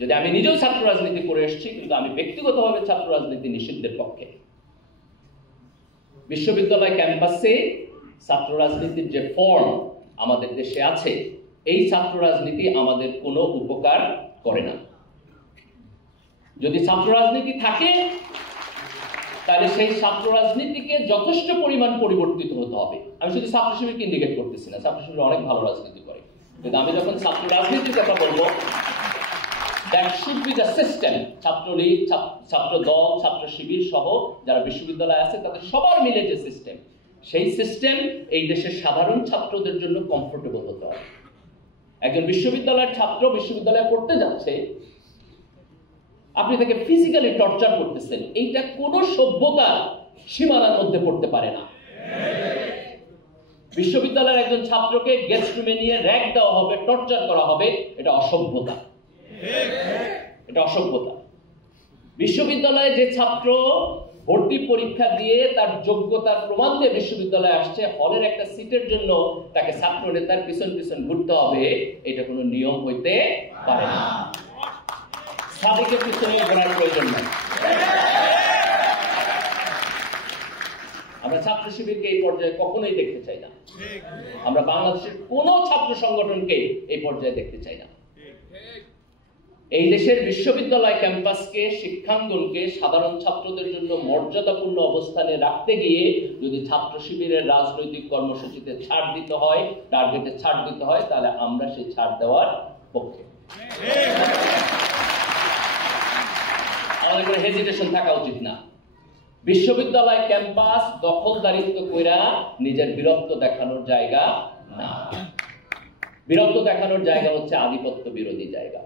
যদি আমি নিজেও ছাত্র রাজনীতি করে এসেছি, কিন্তু আমি ব্যক্তিগতভাবে ছাত্র রাজনীতি নিষিদ্ধের পক্ষে। বিশ্ববিদ্যালয় ক্যাম্পাসে ছাত্র রাজনীতির যে ফর্ম আমাদের দেশে আছে, এই ছাত্র রাজনীতি আমাদের কোনো উপকার করে না। যদি ছাত্র রাজনীতি থাকে তাহলে সেই ছাত্র রাজনীতিকে যথেষ্ট পরিমাণ পরিবর্তিত হতে হবে। আমি শুধু ছাত্র শিবিরকে ইন্ডিকেট করতেছি না, ছাত্র শিবির অনেক ভালো রাজনীতি করে, কিন্তু আমি যখন ছাত্র রাজনীতির কথা বলবো, that should be the system, Chhatra League, ছাত্র দল, ছাত্র শিবির সহ যারা বিশ্ববিদ্যালয়ে আছে তাদের সবার মিলে যে সিস্টেম, সেই সিস্টেম এই দেশের সাধারণ ছাত্রদের জন্য কমফোর্টেবল হতে হবে। একজন বিশ্ববিদ্যালয়ের ছাত্র বিশ্ববিদ্যালয়ে পড়তে যাচ্ছে, আপনি তাকে ফিজিক্যালি টর্চার করতেছেন, এইটা কোন সভ্যতার সীমানার মধ্যে পড়তে পারে না। বিশ্ববিদ্যালয়ের একজন ছাত্রকে গেস্ট রুমে নিয়ে র‍্যাগ দেওয়া হবে, টর্চার করা হবে, এটা অসভ্যতা, এটা অসভ্যতা। বিশ্ববিদ্যালয়ে যে ছাত্র ভর্তি পরীক্ষা দিয়ে তার যোগ্যতার প্রমাণ দিয়ে বিশ্ববিদ্যালয়ে আসছে, হলের একটা সিটের জন্য তাকে ছাত্র নেতার পিছন পিছন ঘুরতে হবে, এটা কোনো নিয়ম হইতে পারে না। সাদিকের পিছনে ঘোরার প্রয়োজন নেই। আমরা ছাত্র শিবিরকে এই পর্যায়ে কখনোই দেখতে চাই না। আমরা বাংলাদেশের কোন ছাত্র সংগঠনকে এই পর্যায়ে দেখতে চাই না। এই দেশের বিশ্ববিদ্যালয় ক্যাম্পাসকে, শিক্ষাঙ্গনকে সাধারণ ছাত্রদের জন্য মর্যাদাপূর্ণ অবস্থানে রাখতে গিয়ে যদি ছাত্র শিবিরের রাজনৈতিক কর্মসূচিতে ছাড় দিতে হয়, টার্গেটে ছাড় দিতে হয়, তাহলে আমরা সেই ছাড় দেওয়ার পক্ষে। আমাদের কোনো হেজিটেশন থাকা উচিত না। বিশ্ববিদ্যালয় ক্যাম্পাস দখলদারিত্ব কইরা নিজের বীরত্ব দেখানোর জায়গা না। বীরত্ব দেখানোর জায়গা হচ্ছে আধিপত্য বিরোধী জায়গা।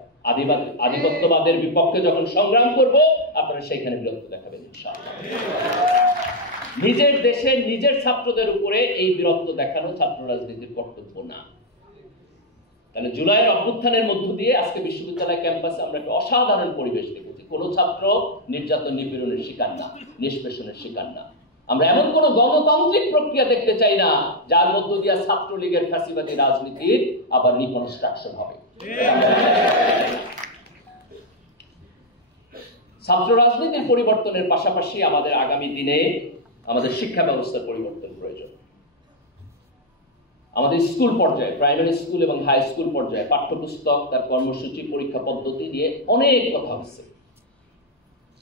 আধিপত্যবাদের বিপক্ষে যখন সংগ্রাম করব, আপনারা সেইখানে বীরত্ব দেখাবেন ইনশাআল্লাহ। নিজের দেশের নিজের ছাত্রদের উপরে এই বীরত্ব দেখানো ছাত্র রাজনীতির কর্তব্য না। তাহলে জুলাইয়ের অভ্যুত্থানের মধ্য দিয়ে আজকে বিশ্ববিদ্যালয় ক্যাম্পাসে আমরা একটা অসাধারণ পরিবেশ দেখেছি। কোনো ছাত্র নির্যাতন নিপীড়নের শিকার না, নিষ্পেষণের শিকার না। আমরা এমন কোন গণতান্ত্রিক প্রক্রিয়া দেখতে চাই না যার মধ্য দিয়ে ছাত্রলীগের ফ্যাসিবাদী রাজনীতির আবার রিকনস্ট্রাকশন হবে। ছাত্র রাজনীতির পরিবর্তনের পাশাপাশি আমাদের আগামী দিনে আমাদের শিক্ষা ব্যবস্থার পরিবর্তন প্রয়োজন। আমাদের স্কুল পর্যায়ে, প্রাইমারি স্কুল এবং হাই স্কুল পর্যায়ে পাঠ্যপুস্তক, তার কর্মসূচি, পরীক্ষা পদ্ধতি নিয়ে অনেক কথা হচ্ছে।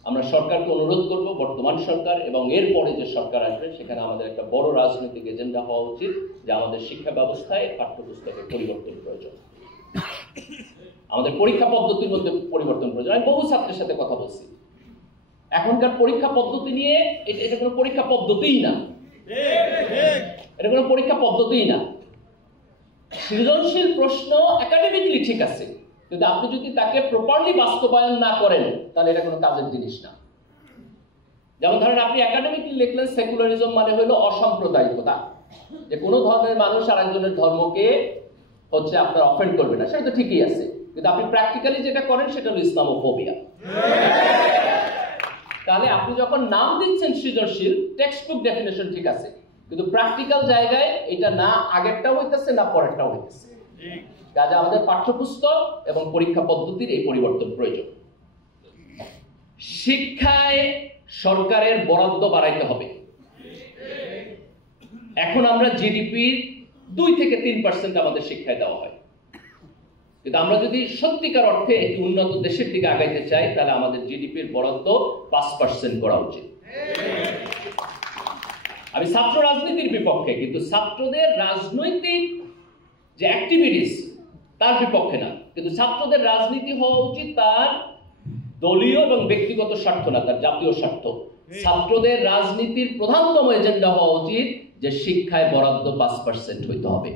আমরা সরকারকে অনুরোধ করব, বর্তমান সরকার এবং এরপরে যে সরকার আসবে সেখানে আমাদের একটা বড় রাজনৈতিক এজেন্ডা হওয়া উচিত যে আমাদের শিক্ষা ব্যবস্থায় পাঠ্যপুস্তকের পরিবর্তন প্রয়োজন, আমাদের পরীক্ষা পদ্ধতির মধ্যে পরিবর্তন প্রয়োজন। আমি বহু ছাত্রের সাথে কথা বলছি, এখনকার পরীক্ষা পদ্ধতি নিয়ে এটা কোনো পরীক্ষা পদ্ধতিই না, এটা কোনো পরীক্ষা পদ্ধতিই না। সৃজনশীল প্রশ্ন একাডেমিকলি ঠিক আছে, কিন্তু আপনি যদি তাকে প্রপারলি বাস্তবায়ন না করেন তাহলে এটা কোনো কাজের জিনিস না। যেমন ধরেন আপনি একাডেমিকলি লিখলেন সেকুলারিজম মানে হলো অসাম্প্রদায়িকতা, যে কোনো ধর্মের মানুষ আরেকজনের ধর্মকে হচ্ছে আপনার অফেন্ড করবে না, সেটা তো ঠিকই আছে, কিন্তু আপনি প্র্যাকটিক্যালি যেটা করেন সেটা হলো ইসলামোফোবিয়া। তাহলে আপনি যখন নাম দিচ্ছেন সৃজনশীল, টেক্সট বুক ডেফিনেশন ঠিক আছে, কিন্তু প্র্যাকটিক্যাল জায়গায় এটা না আগেরটাও হইতেছে না পরেরটাও হইতেছে। কাজে আমাদের পাঠ্যপুস্তক এবং পরীক্ষা পদ্ধতির এই পরিবর্তন প্রয়োজন। শিক্ষায় সরকারের বরাদ্দ বাড়াইতে হবে। এখন আমরা জিডিপির 2 থেকে 3% আমাদের শিক্ষায় দেওয়া হয়, কিন্তু আমরা যদি সত্যিকার অর্থে একটি উন্নত দেশের দিকে আগাইতে চাই তাহলে আমাদের জিডিপির বরাদ্দ 5% করা উচিত। আমি ছাত্র রাজনীতির বিপক্ষে, কিন্তু ছাত্রদের রাজনৈতিক যে অ্যাক্টিভিটিস তার বিপক্ষে না, কিন্তু ছাত্রদের রাজনীতি হওয়া উচিত তার দলীয় এবং ব্যক্তিগত স্বার্থ না, তার জাতীয় স্বার্থ। ছাত্রদের রাজনীতির প্রধানতম এজেন্ডা হওয়া উচিত যে শিক্ষায় বরাদ্দ 5% হইতে হবে।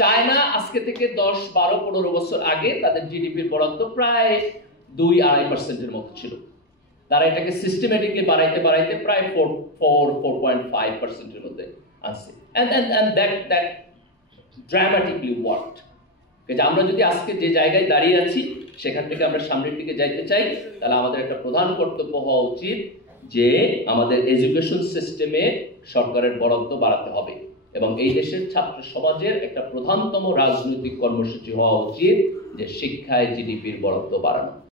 চায়না আজকে থেকে 10, 12, 15 বছর আগে তাদের জিডিপির বরাদ্দ প্রায় 2-2.5% মতো ছিল। তারা এটাকে সিস্টেমেটিকলি বাড়াইতে বাড়াইতে প্রায় 4.5% মধ্যে আসছে। And that dramatically worked. যে আমরা যদি আজকে যে জায়গায় দাঁড়িয়ে আছি সেখান থেকে আমরা সামনের দিকে যাইতে চাই, তাহলে আমাদের একটা প্রধান কর্তব্য হওয়া উচিত যে আমাদের এডুকেশন সিস্টেমে সরকারের বরাদ্দ বাড়াতে হবে এবং এই দেশের ছাত্র সমাজের একটা প্রধানতম রাজনৈতিক কর্মসূচি হওয়া উচিত যে শিক্ষায় জিডিপির বরাদ্দ বাড়ানো।